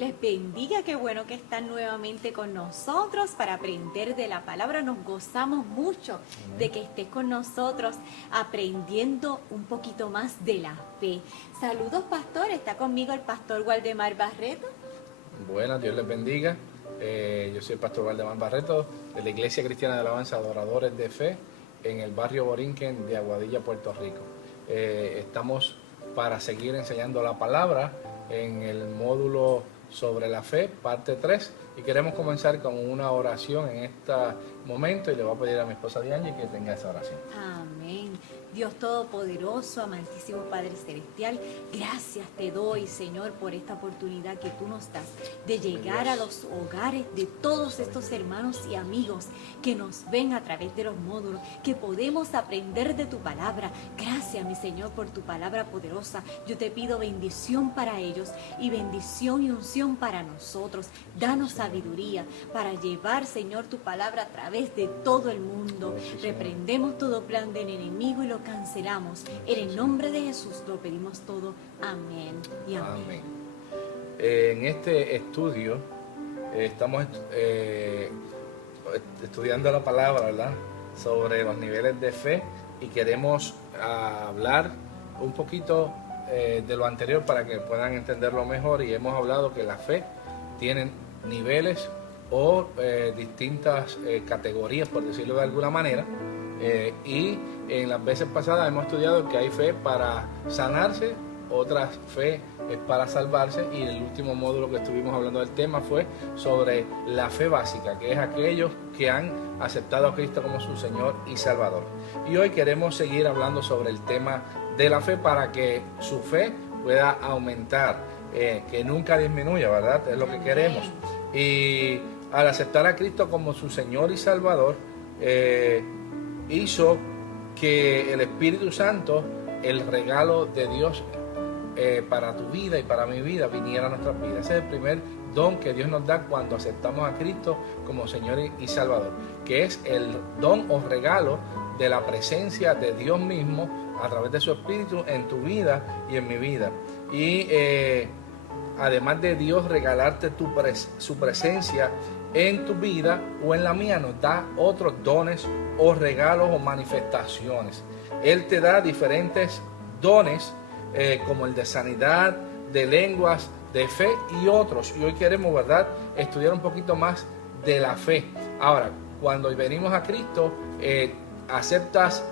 les bendiga, qué bueno que están nuevamente con nosotros para aprender de la palabra. Nos gozamos mucho de que estés con nosotros aprendiendo un poquito más de la fe. Saludos, pastor, está conmigo el pastor Waldemar Barreto. Buenas, Dios les bendiga. Yo soy el pastor Waldemar Barreto de la Iglesia Cristiana de Alabanza Adoradores de Fe en el barrio Borinquen de Aguadilla, Puerto Rico. Estamos para seguir enseñando la palabra en el módulo sobre la fe, parte 3, y queremos comenzar con una oración en este momento y le voy a pedir a mi esposa Diane que tenga esa oración. Amén. Dios Todopoderoso, amantísimo Padre Celestial, gracias te doy, Señor, por esta oportunidad que tú nos das de llegar a los hogares de todos estos hermanos y amigos que nos ven a través de los módulos, que podemos aprender de tu palabra. Gracias, mi Señor, por tu palabra poderosa. Yo te pido bendición para ellos y bendición y unción para nosotros. Danos sabiduría para llevar, Señor, tu palabra a través de todo el mundo. Reprendemos todo plan del enemigo y lo cancelamos. En el nombre de Jesús lo pedimos todo. Amén y amén. Amén. En este estudio estamos estudiando la palabra, ¿verdad?, sobre los niveles de fe, y queremos hablar un poquito de lo anterior para que puedan entenderlo mejor. Y hemos hablado que la fe tiene niveles o distintas categorías, por decirlo de alguna manera. Y en las veces pasadas hemos estudiado que hay fe para sanarse, otras fe es para salvarse, y el último módulo que estuvimos hablando del tema fue sobre la fe básica, que es aquellos que han aceptado a Cristo como su Señor y Salvador. Y hoy queremos seguir hablando sobre el tema de la fe para que su fe pueda aumentar, que nunca disminuya, ¿verdad? Es lo que queremos. Y al aceptar a Cristo como su Señor y Salvador, hizo que el Espíritu Santo, el regalo de Dios para tu vida y para mi vida, viniera a nuestras vidas. Ese es el primer don que Dios nos da cuando aceptamos a Cristo como Señor y Salvador, que es el don o regalo de la presencia de Dios mismo a través de su Espíritu en tu vida y en mi vida. Y además de Dios regalarte su presencia en tu vida o en la mía, nos da otros dones o regalos o manifestaciones. Él te da diferentes dones, como el de sanidad, de lenguas, de fe y otros. Y hoy queremos, ¿verdad?, estudiar un poquito más de la fe. Ahora, cuando venimos a Cristo, aceptas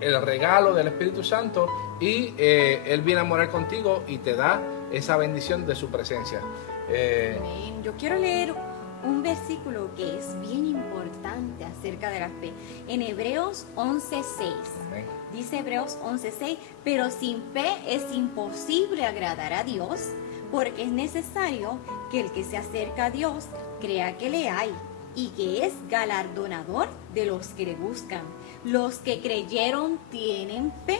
el regalo del Espíritu Santo y Él viene a morar contigo y te da esa bendición de su presencia. Amén. Yo quiero leer un versículo que es bien importante acerca de la fe. En Hebreos 11:6. Amén. Dice Hebreos 11:6, pero sin fe es imposible agradar a Dios, porque es necesario que el que se acerca a Dios crea que le hay y que es galardonador de los que le buscan. Los que creyeron tienen fe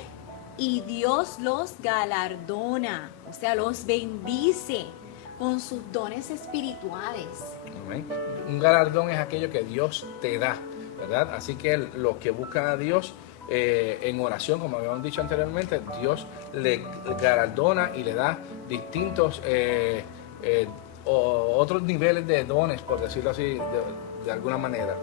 y Dios los galardona, o sea, los bendice con sus dones espirituales. Amén. Un galardón es aquello que Dios te da, ¿verdad? Así que los que buscan a Dios en oración, como habíamos dicho anteriormente, Dios le galardona y le da distintos otros niveles de dones, por decirlo así, de alguna manera.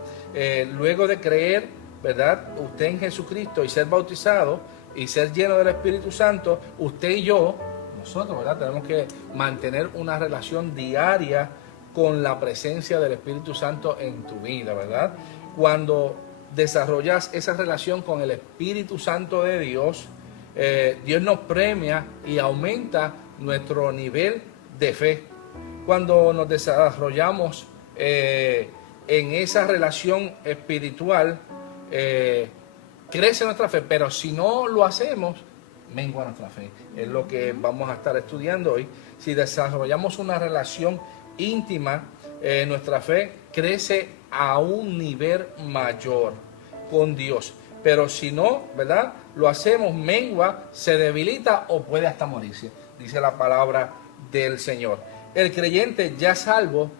Luego de creer, ¿verdad?, usted en Jesucristo y ser bautizado y ser lleno del Espíritu Santo, usted y yo, nosotros, ¿verdad?, tenemos que mantener una relación diaria con la presencia del Espíritu Santo en tu vida, ¿verdad? Cuando desarrollas esa relación con el Espíritu Santo de Dios, Dios nos premia y aumenta nuestro nivel de fe. Cuando nos desarrollamos en esa relación espiritual, crece nuestra fe, pero si no lo hacemos, mengua nuestra fe. Es lo que vamos a estar estudiando hoy. Si desarrollamos una relación íntima, nuestra fe crece a un nivel mayor con Dios. Pero si no, ¿verdad?, lo hacemos, mengua, se debilita o puede hasta morirse, dice la palabra del Señor. El creyente ya salvo,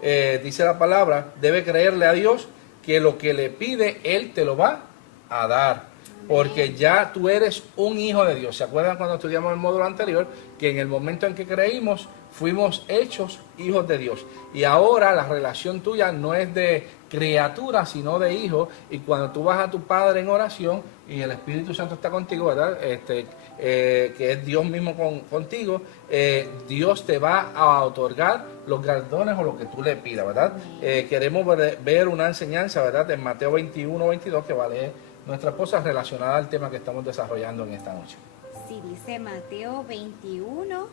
dice la palabra, debe creerle a Dios que lo que le pide, Él te lo va a dar. porque ya tú eres un hijo de Dios. ¿Se acuerdan cuando estudiamos el módulo anterior? Que en el momento en que creímos, fuimos hechos hijos de Dios. Y ahora la relación tuya no es de criatura, sino de hijo. Y cuando tú vas a tu Padre en oración y el Espíritu Santo está contigo, ¿verdad? Que es Dios mismo contigo, Dios te va a otorgar los galardones o lo que tú le pidas, ¿verdad? Queremos ver una enseñanza, ¿verdad? En Mateo 21, 22, que va a leer nuestra esposa, relacionada al tema que estamos desarrollando en esta noche. Sí, dice Mateo 21,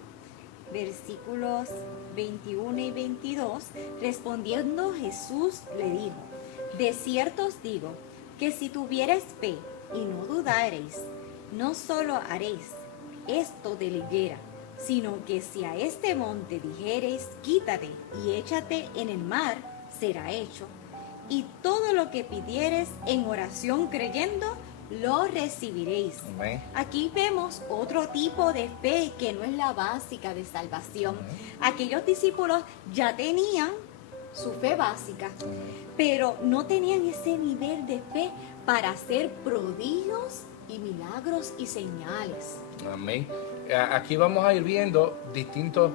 versículos 21 y 22. Respondiendo Jesús le dijo: de cierto os digo, que si tuviereis fe y no dudareis, no solo haréis esto de la higuera, sino que si a este monte dijereis, quítate y échate en el mar, será hecho. Y todo lo que pidiereis en oración creyendo, lo recibiréis. Amén. Aquí vemos otro tipo de fe que no es la básica de salvación. Aquellos discípulos ya tenían su fe básica, pero no tenían ese nivel de fe para hacer prodigios y milagros y señales. Amén. Aquí vamos a ir viendo distintos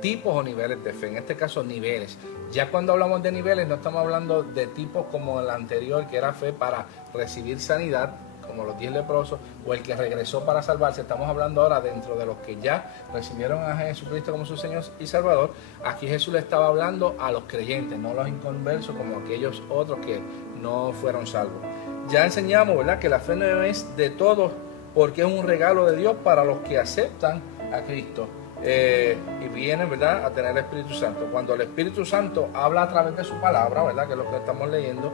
tipos o niveles de fe, en este caso niveles. Ya cuando hablamos de niveles no estamos hablando de tipos como el anterior, que era fe para recibir sanidad, como los 10 leprosos, o el que regresó para salvarse. Estamos hablando ahora dentro de los que ya recibieron a Jesucristo como su Señor y Salvador. Aquí Jesús le estaba hablando a los creyentes, no a los inconversos como aquellos otros que no fueron salvos. Ya enseñamos, ¿verdad?, que la fe no es de todos, porque es un regalo de Dios para los que aceptan a Cristo. Y vienen, ¿verdad?, a tener el Espíritu Santo. Cuando el Espíritu Santo habla a través de su palabra, ¿verdad?, que es lo que estamos leyendo,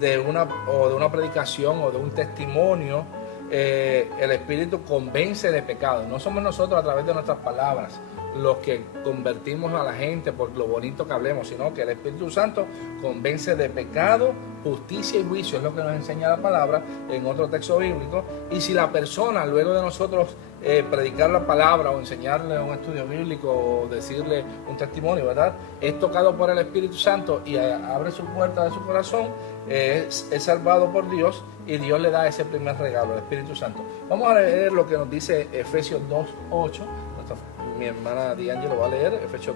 de una predicación o de un testimonio, el Espíritu convence de pecado. No somos nosotros a través de nuestras palabras los que convertimos a la gente por lo bonito que hablemos, sino que el Espíritu Santo convence de pecado, justicia y juicio, es lo que nos enseña la palabra en otro texto bíblico. Y si la persona, luego de nosotros predicar la palabra o enseñarle un estudio bíblico o decirle un testimonio, ¿verdad?, es tocado por el Espíritu Santo y abre su puerta de su corazón, es salvado por Dios, y Dios le da ese primer regalo, el Espíritu Santo. Vamos a leer lo que nos dice Efesios 2:8. Mi hermana D'Angelo va a leer Efesios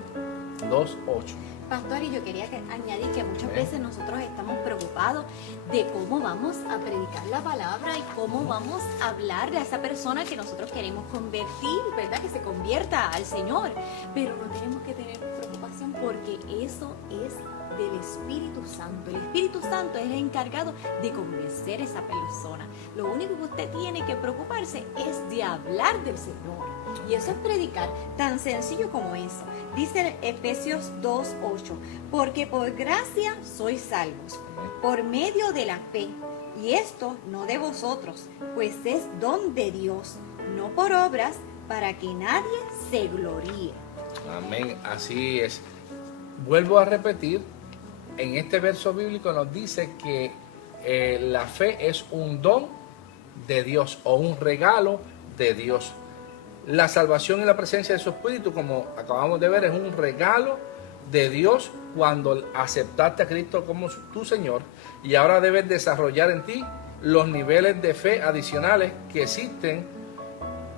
2:8. Pastor, y yo quería añadir que muchas veces nosotros estamos preocupados de cómo vamos a predicar la palabra y cómo vamos a hablarle a esa persona que nosotros queremos convertir, ¿verdad?, que se convierta al Señor. Pero no tenemos que tener preocupación, porque eso es del Espíritu Santo. El Espíritu Santo es el encargado de convencer a esa persona. Lo único que usted tiene que preocuparse es de hablar del Señor. Y eso es predicar, tan sencillo como eso. Dice Efesios 2:8, porque por gracia sois salvos, por medio de la fe, y esto no de vosotros, pues es don de Dios, no por obras, para que nadie se gloríe. Amén, así es. Vuelvo a repetir, en este verso bíblico nos dice que la fe es un don de Dios o un regalo de Dios. La salvación y la presencia de su Espíritu, como acabamos de ver, es un regalo de Dios cuando aceptaste a Cristo como tu Señor, y ahora debes desarrollar en ti los niveles de fe adicionales que existen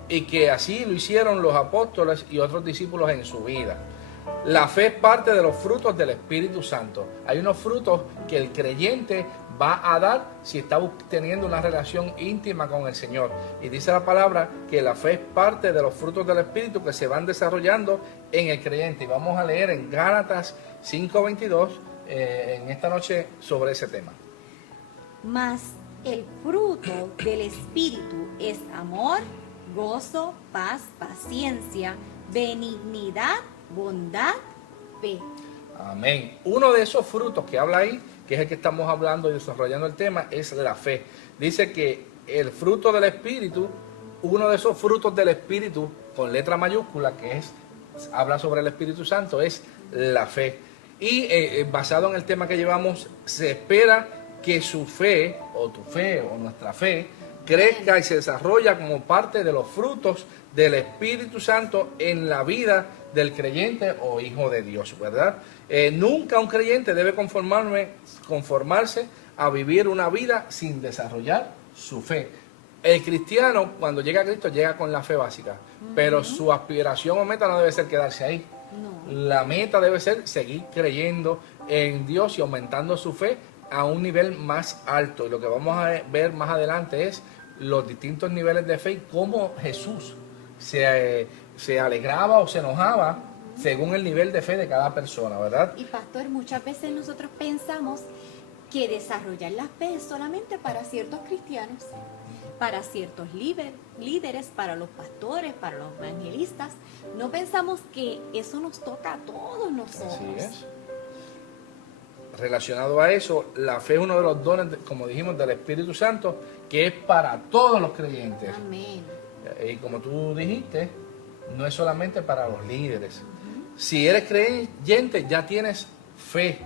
y que así lo hicieron los apóstoles y otros discípulos en su vida. La fe es parte de los frutos del Espíritu Santo. Hay unos frutos que el creyente va a dar si está teniendo una relación íntima con el Señor. Y dice la palabra que la fe es parte de los frutos del Espíritu que se van desarrollando en el creyente. Y vamos a leer en Gálatas 5:22 en esta noche sobre ese tema. Mas el fruto del Espíritu es amor, gozo, paz, paciencia, benignidad, bondad, fe. Amén. Uno de esos frutos que habla ahí, que es el que estamos hablando y desarrollando el tema, es la fe. Dice que el fruto del Espíritu, uno de esos frutos del Espíritu, con letra mayúscula, que habla sobre el Espíritu Santo, es la fe. Y basado en el tema que llevamos, se espera que su fe, o tu fe, o nuestra fe, crezca y se desarrolla como parte de los frutos del Espíritu Santo en la vida del creyente o hijo de Dios, ¿verdad? Nunca un creyente debe conformarse a vivir una vida sin desarrollar su fe. el cristiano cuando llega a Cristo llega con la fe básica, pero su aspiración o meta no debe ser quedarse ahí. No. La meta debe ser seguir creyendo en Dios y aumentando su fe a un nivel más alto. Y lo que vamos a ver más adelante es los distintos niveles de fe y cómo Jesús se alegraba o se enojaba según el nivel de fe de cada persona, ¿verdad? Y pastor, muchas veces nosotros pensamos que desarrollar la fe es solamente para ciertos cristianos, para ciertos líderes, para los pastores, para los evangelistas. No pensamos que eso nos toca a todos nosotros. Así es. Relacionado a eso, la fe es uno de los dones, como dijimos, del Espíritu Santo, que es para todos los creyentes. Amén. Y como tú dijiste, no es solamente para los líderes. Si eres creyente, ya tienes fe.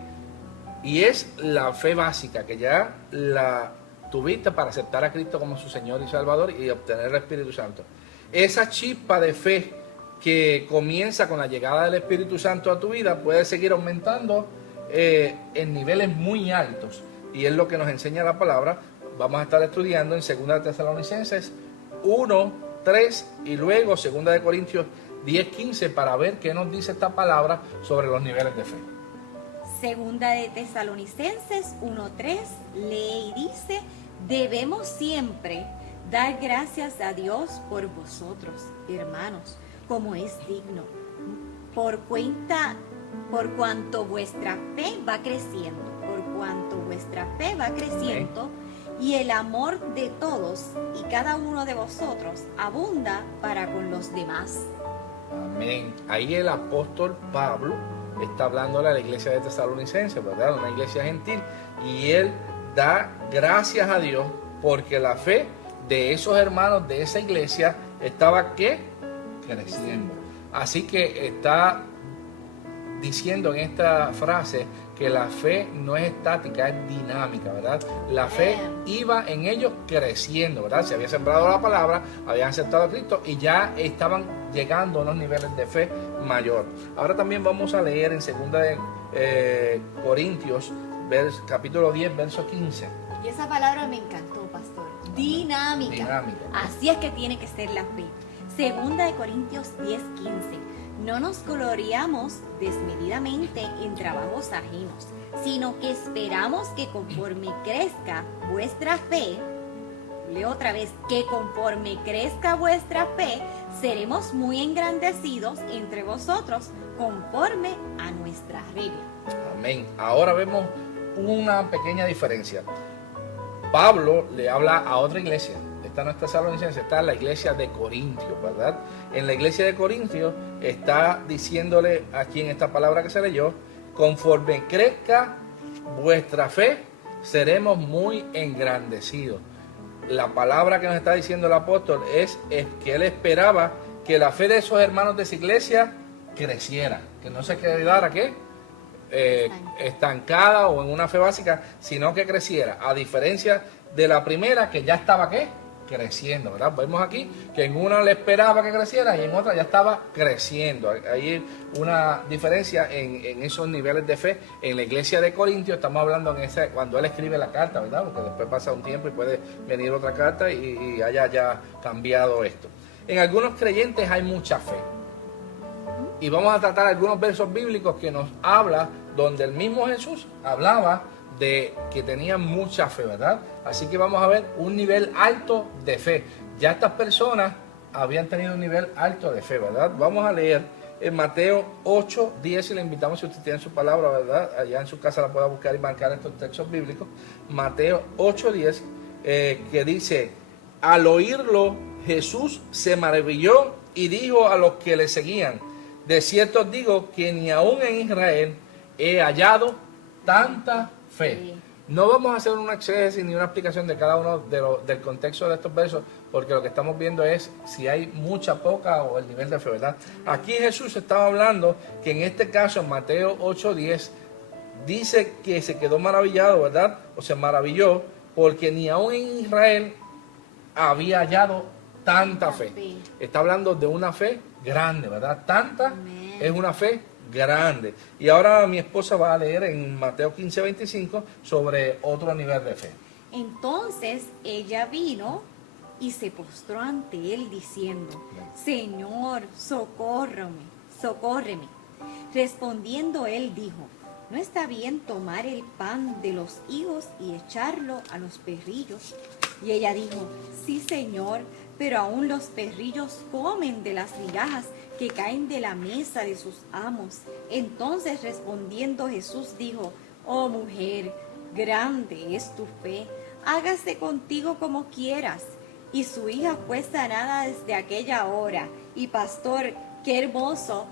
Y es la fe básica, que ya la tuviste para aceptar a Cristo como su Señor y Salvador y obtener el Espíritu Santo. Esa chispa de fe que comienza con la llegada del Espíritu Santo a tu vida puede seguir aumentando en niveles muy altos. Y es lo que nos enseña la palabra. Vamos a estar estudiando en 2 Tesalonicenses 1, 3 y luego 2 Corintios 10, 15 para ver qué nos dice esta palabra sobre los niveles de fe. Segunda de Tesalonicenses 1:3 lee y dice: debemos siempre dar gracias a Dios por vosotros, hermanos, como es digno, por cuanto vuestra fe va creciendo, y el amor de todos y cada uno de vosotros abunda para con los demás. Amén. Ahí el apóstol Pablo está hablándole a la iglesia de Tesalonicenses, ¿verdad? Una iglesia gentil, y él da gracias a Dios porque la fe de esos hermanos de esa iglesia estaba ¿qué? Creciendo. Así que está diciendo en esta frase que la fe no es estática, es dinámica, ¿verdad? La fe iba en ellos creciendo, ¿verdad? Se había sembrado la palabra, habían aceptado a Cristo y ya estaban llegando a unos niveles de fe mayor. Ahora también vamos a leer en 2 Corintios, capítulo 10, verso 15. Y esa palabra me encantó, pastor. Dinámica. Así es que tiene que ser la fe. 2 Corintios 10, 15. No nos gloriamos desmedidamente en trabajos ajenos, sino que esperamos que conforme crezca vuestra fe, leo otra vez, que conforme crezca vuestra fe, seremos muy engrandecidos entre vosotros conforme a nuestra regla. Amén. Ahora vemos una pequeña diferencia. Pablo le habla a otra iglesia. Esta no está Tesalonicenses, está en la iglesia de Corintios, ¿verdad? En la iglesia de Corintios está diciéndole aquí en esta palabra que se leyó: conforme crezca vuestra fe, seremos muy engrandecidos. La palabra que nos está diciendo el apóstol es que él esperaba que la fe de esos hermanos de esa iglesia creciera, que no se quedara ¿qué? Estancada o en una fe básica, sino que creciera, a diferencia de la primera que ya estaba ¿qué? Creciendo, ¿verdad? Vemos aquí que en una le esperaba que creciera y en otra ya estaba creciendo. Hay una diferencia en esos niveles de fe. En la iglesia de Corintios estamos hablando cuando él escribe la carta, ¿verdad? Porque después pasa un tiempo y puede venir otra carta y haya ya cambiado esto. En algunos creyentes hay mucha fe. Y vamos a tratar algunos versos bíblicos que nos habla donde el mismo Jesús hablaba de que tenían mucha fe, ¿verdad? Así que vamos a ver un nivel alto de fe. Ya estas personas habían tenido un nivel alto de fe, ¿verdad? Vamos a leer en Mateo 8, 10 y le invitamos, si usted tiene su palabra, ¿verdad? Allá en su casa la pueda buscar y marcar estos textos bíblicos. Mateo 8, 10, que dice: al oírlo Jesús se maravilló y dijo a los que le seguían: de cierto os digo que ni aún en Israel he hallado tanta fe. No vamos a hacer una exégesis ni una explicación de cada uno del contexto de estos versos, porque lo que estamos viendo es si hay mucha, poca o el nivel de fe, ¿verdad? Aquí Jesús estaba hablando que en este caso, en Mateo 8:10, dice que se quedó maravillado, ¿verdad? O se maravilló porque ni aún en Israel había hallado tanta fe. Está hablando de una fe grande, ¿verdad? Tanta es una fe grande. Y ahora mi esposa va a leer en Mateo 15:25 sobre otro nivel de fe. Entonces ella vino y se postró ante él diciendo: Señor, socórreme. Respondiendo él dijo: ¿no está bien tomar el pan de los hijos y echarlo a los perrillos? Y ella dijo: sí, Señor, pero aún los perrillos comen de las migajas que caen de la mesa de sus amos. Entonces respondiendo Jesús dijo: oh mujer, grande es tu fe, hágase contigo como quieras. Y su hija fue sanada desde aquella hora. Y pastor, qué hermoso.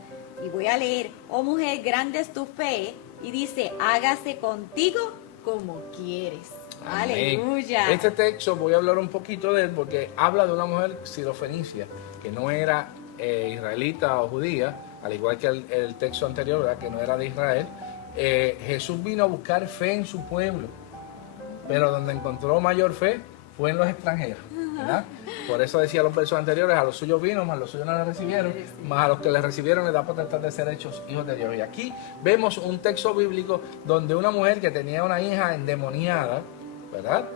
Y voy a leer: oh mujer, grande es tu fe. Y dice: hágase contigo como quieres. Amén. Aleluya. Este texto voy a hablar un poquito de él porque habla de una mujer sirofenicia que no era israelita o judía, al igual que el texto anterior, ¿verdad?, que no era de Israel. Jesús vino a buscar fe en su pueblo, pero donde encontró mayor fe fue en los extranjeros, ¿verdad? Por eso decía los versos anteriores: a los suyos vino, mas los suyos no le recibieron, mas a los que le recibieron les da potestad de ser hechos hijos de Dios. Y aquí vemos un texto bíblico donde una mujer que tenía una hija endemoniada, ¿verdad?,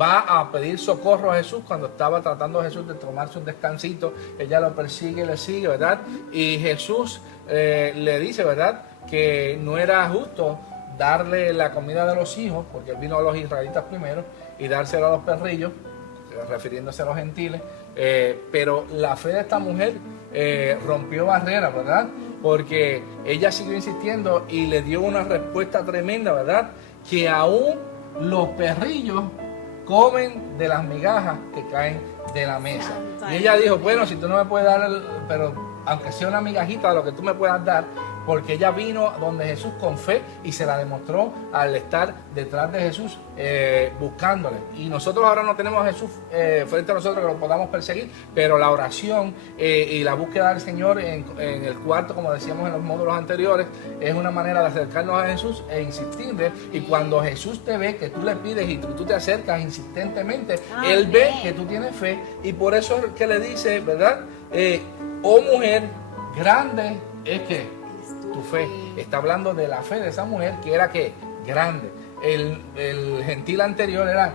va a pedir socorro a Jesús cuando estaba tratando Jesús de tomarse un descansito. Ella lo persigue, le sigue, ¿verdad? Y Jesús le dice, ¿verdad?, que no era justo darle la comida de los hijos, porque él vino a los israelitas primero, y dárselo a los perrillos, refiriéndose a los gentiles. Pero la fe de esta mujer rompió barreras, ¿verdad? Porque ella siguió insistiendo y le dio una respuesta tremenda, ¿verdad? Que aún los perrillos comen de las migajas que caen de la mesa. Y ella dijo: bueno, si tú no me puedes dar, pero aunque sea una migajita de lo que tú me puedas dar, porque ella vino donde Jesús con fe y se la demostró al estar detrás de Jesús buscándole. Y nosotros ahora no tenemos a Jesús frente a nosotros que lo podamos perseguir, pero la oración y la búsqueda del Señor en el cuarto, como decíamos en los módulos anteriores, es una manera de acercarnos a Jesús e insistirle. Y cuando Jesús te ve que tú le pides y tú te acercas insistentemente, Amén. Él ve que tú tienes fe, y por eso es que le dice, ¿verdad? Oh mujer, grande es que tu fe. Está hablando de la fe de esa mujer, que era que grande. El gentil anterior era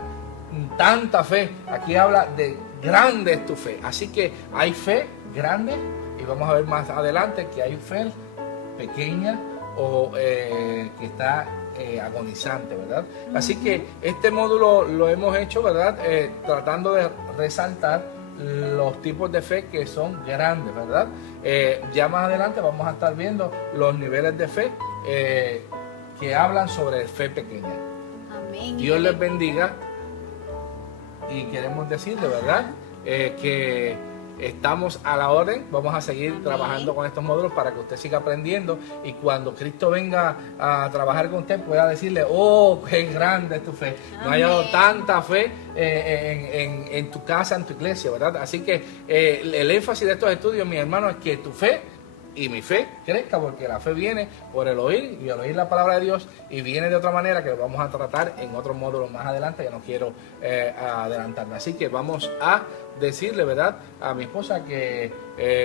tanta fe. Aquí habla de grande es tu fe. Así que hay fe grande, y vamos a ver más adelante que hay fe pequeña o que está agonizante, ¿verdad? Así que este módulo lo hemos hecho, ¿verdad?, tratando de resaltar los tipos de fe que son grandes, ¿verdad? Ya más adelante vamos a estar viendo los niveles de fe que hablan sobre fe pequeña. Amén. Dios les bendiga, y queremos decirle, ¿verdad?, que estamos a la orden. Vamos a seguir Amén. trabajando con estos módulos para que usted siga aprendiendo, y cuando Cristo venga a trabajar con usted pueda decirle: oh, qué grande es tu fe. No haya dado Amén. tanta fe en tu casa, en tu iglesia, ¿verdad? Así que el énfasis de estos estudios, mis hermanos, es que tu fe y mi fe crezca, porque la fe viene por el oír, y al oír la palabra de Dios, y viene de otra manera que lo vamos a tratar en otros módulos más adelante, que no quiero adelantarme. Así que vamos a decirle, ¿verdad?, a mi esposa que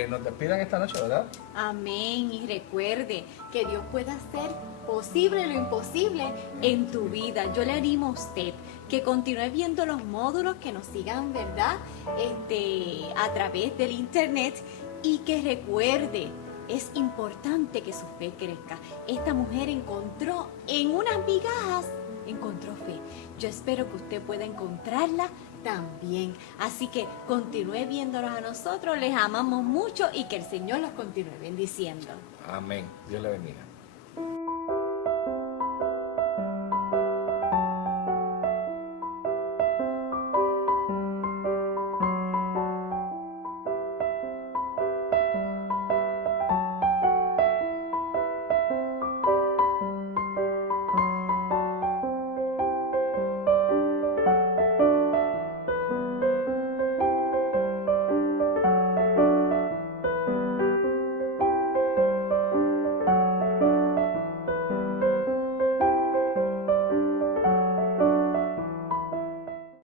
nos despidan esta noche, ¿verdad? Amén. Y recuerde que Dios puede hacer posible lo imposible en tu vida. Yo le animo a usted que continúe viendo los módulos, que nos sigan, ¿verdad?, a través del internet, y que recuerde: es importante que su fe crezca. Esta mujer encontró en unas migajas, encontró fe. Yo espero que usted pueda encontrarla también. Así que continúe viéndonos a nosotros. Les amamos mucho, y que el Señor los continúe bendiciendo. Amén. Dios le bendiga.